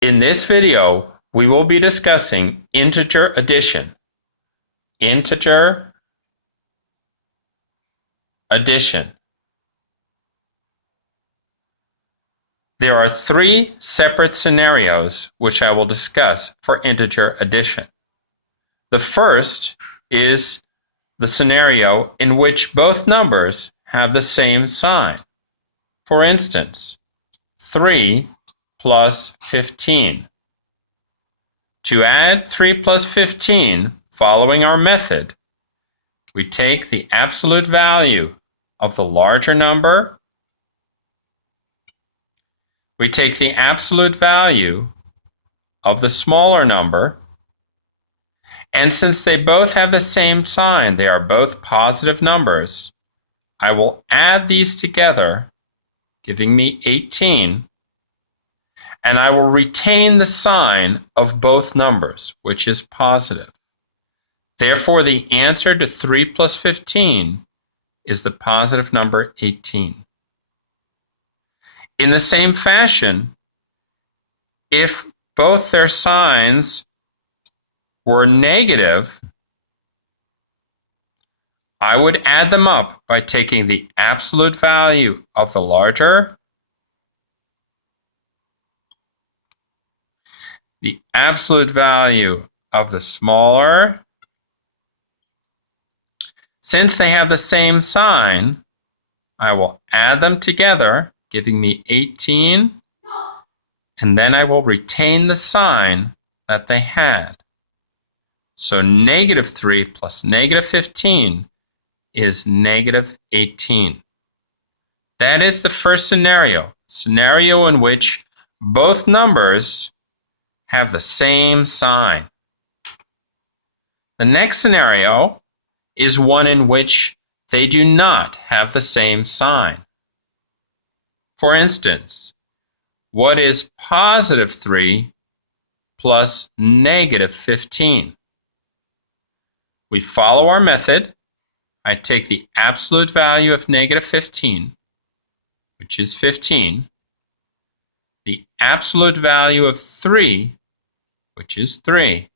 In this video, we will be discussing integer addition. Integer addition. There are three separate scenarios which I will discuss for integer addition. The first is the scenario in which both numbers have the same sign. For instance, 3 plus 15. To add 3 plus 15, following our method, we take the absolute value of the larger number, we take the absolute value of the smaller number, and since they both have the same sign, they are both positive numbers, I will add these together, giving me 18, and I will retain the sign of both numbers, which is positive. Therefore, the answer to 3 plus 15 is the positive number 18. In the same fashion, if both their signs were negative, I would add them up by taking the absolute value of the larger, the absolute value of the smaller. Since they have the same sign, I will add them together, giving me 18, and then I will retain the sign that they had. So negative 3 plus negative 15 is negative 18. That is the first scenario in which both numbers have the same sign. The next scenario is one in which they do not have the same sign. For instance, what is positive 3 plus negative 15? We follow our method. I take the absolute value of negative 15, which is 15, the absolute value of 3, which is 3,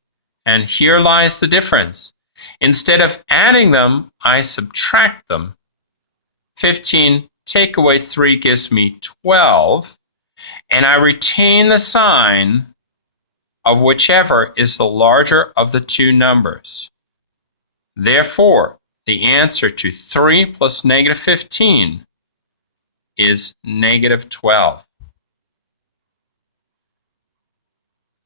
and here lies the difference. Instead of adding them, I subtract them. 15 take away 3 gives me 12, and I retain the sign of whichever is the larger of the two numbers. Therefore, the answer to 3 plus negative 15 is negative 12.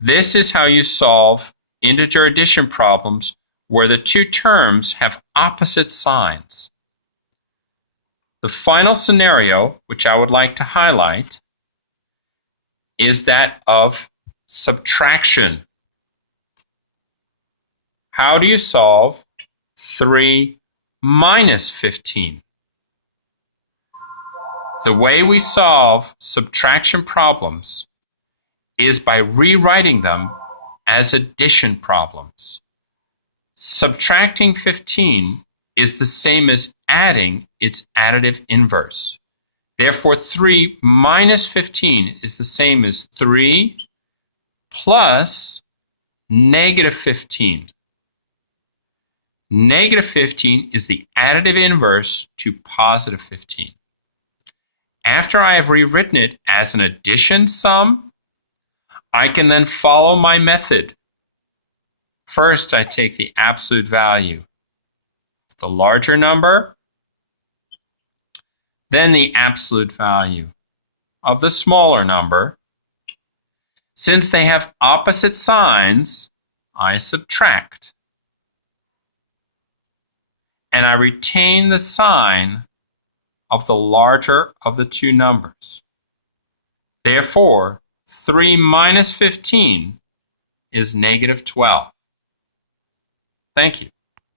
This is how you solve integer addition problems where the two terms have opposite signs. The final scenario, which I would like to highlight, is that of subtraction. How do you solve 3 minus 15? The way we solve subtraction problems is by rewriting them as addition problems. Subtracting 15 is the same as adding its additive inverse. Therefore, 3 minus 15 is the same as 3 plus negative 15. Negative 15 is the additive inverse to positive 15. After I have rewritten it as an addition sum, I can then follow my method. First, I take the absolute value of the larger number, then the absolute value of the smaller number. Since they have opposite signs, I subtract. And I retain the sign of the larger of the two numbers. Therefore, 3 minus 15 is negative 12. Thank you.